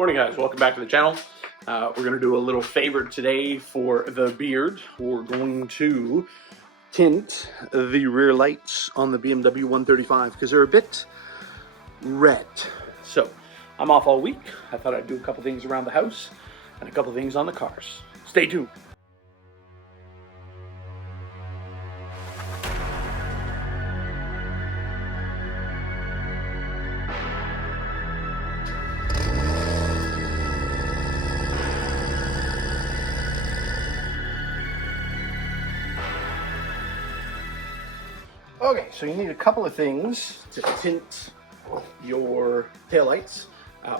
Morning guys, welcome back to the channel. We're going to do a little favor today for the beard. We're going to tint the rear lights on the BMW 135 because they're a bit red. So I'm off all week. I thought I'd do a couple things around the house and a couple things on the cars. Stay tuned. Okay, so you need a couple of things to tint your taillights.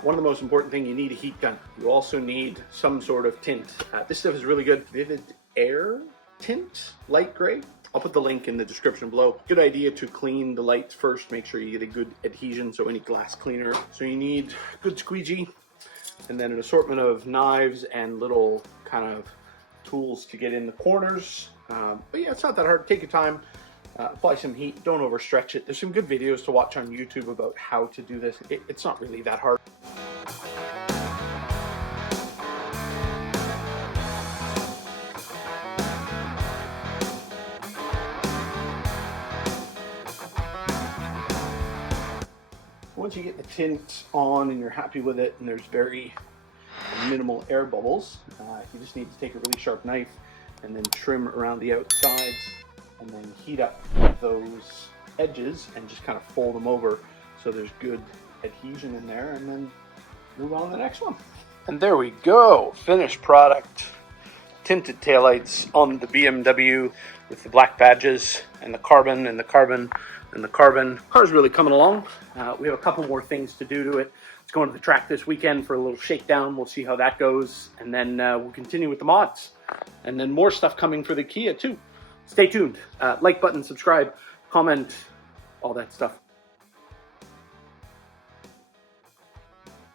One of the most important things, you need a heat gun. You also need some sort of tint. This stuff is really good. Vivid Air Tint, light gray. I'll put the link in the description below. Good idea to clean the lights first. Make sure you get a good adhesion, so any glass cleaner. So you need good squeegee, and then an assortment of knives and little kind of tools to get in the corners. But yeah, it's not that hard. Take your time. Apply some heat, don't overstretch it. There's some good videos to watch on YouTube about how to do this. It's not really that hard. Once you get the tint on and you're happy with it and there's very minimal air bubbles, you just need to take a really sharp knife and then trim around the outsides, and then heat up those edges and just kind of fold them over so there's good adhesion in there, and then move on to the next one. And there we go, finished product. Tinted taillights on the BMW with the black badges and the carbon and the carbon and the carbon. Car's really coming along. We have a couple more things to do to it. It's going to the track this weekend for a little shakedown. We'll see how that goes, and then we'll continue with the mods, and then more stuff coming for the Kia too. Stay tuned. Like button, subscribe, comment, all that stuff.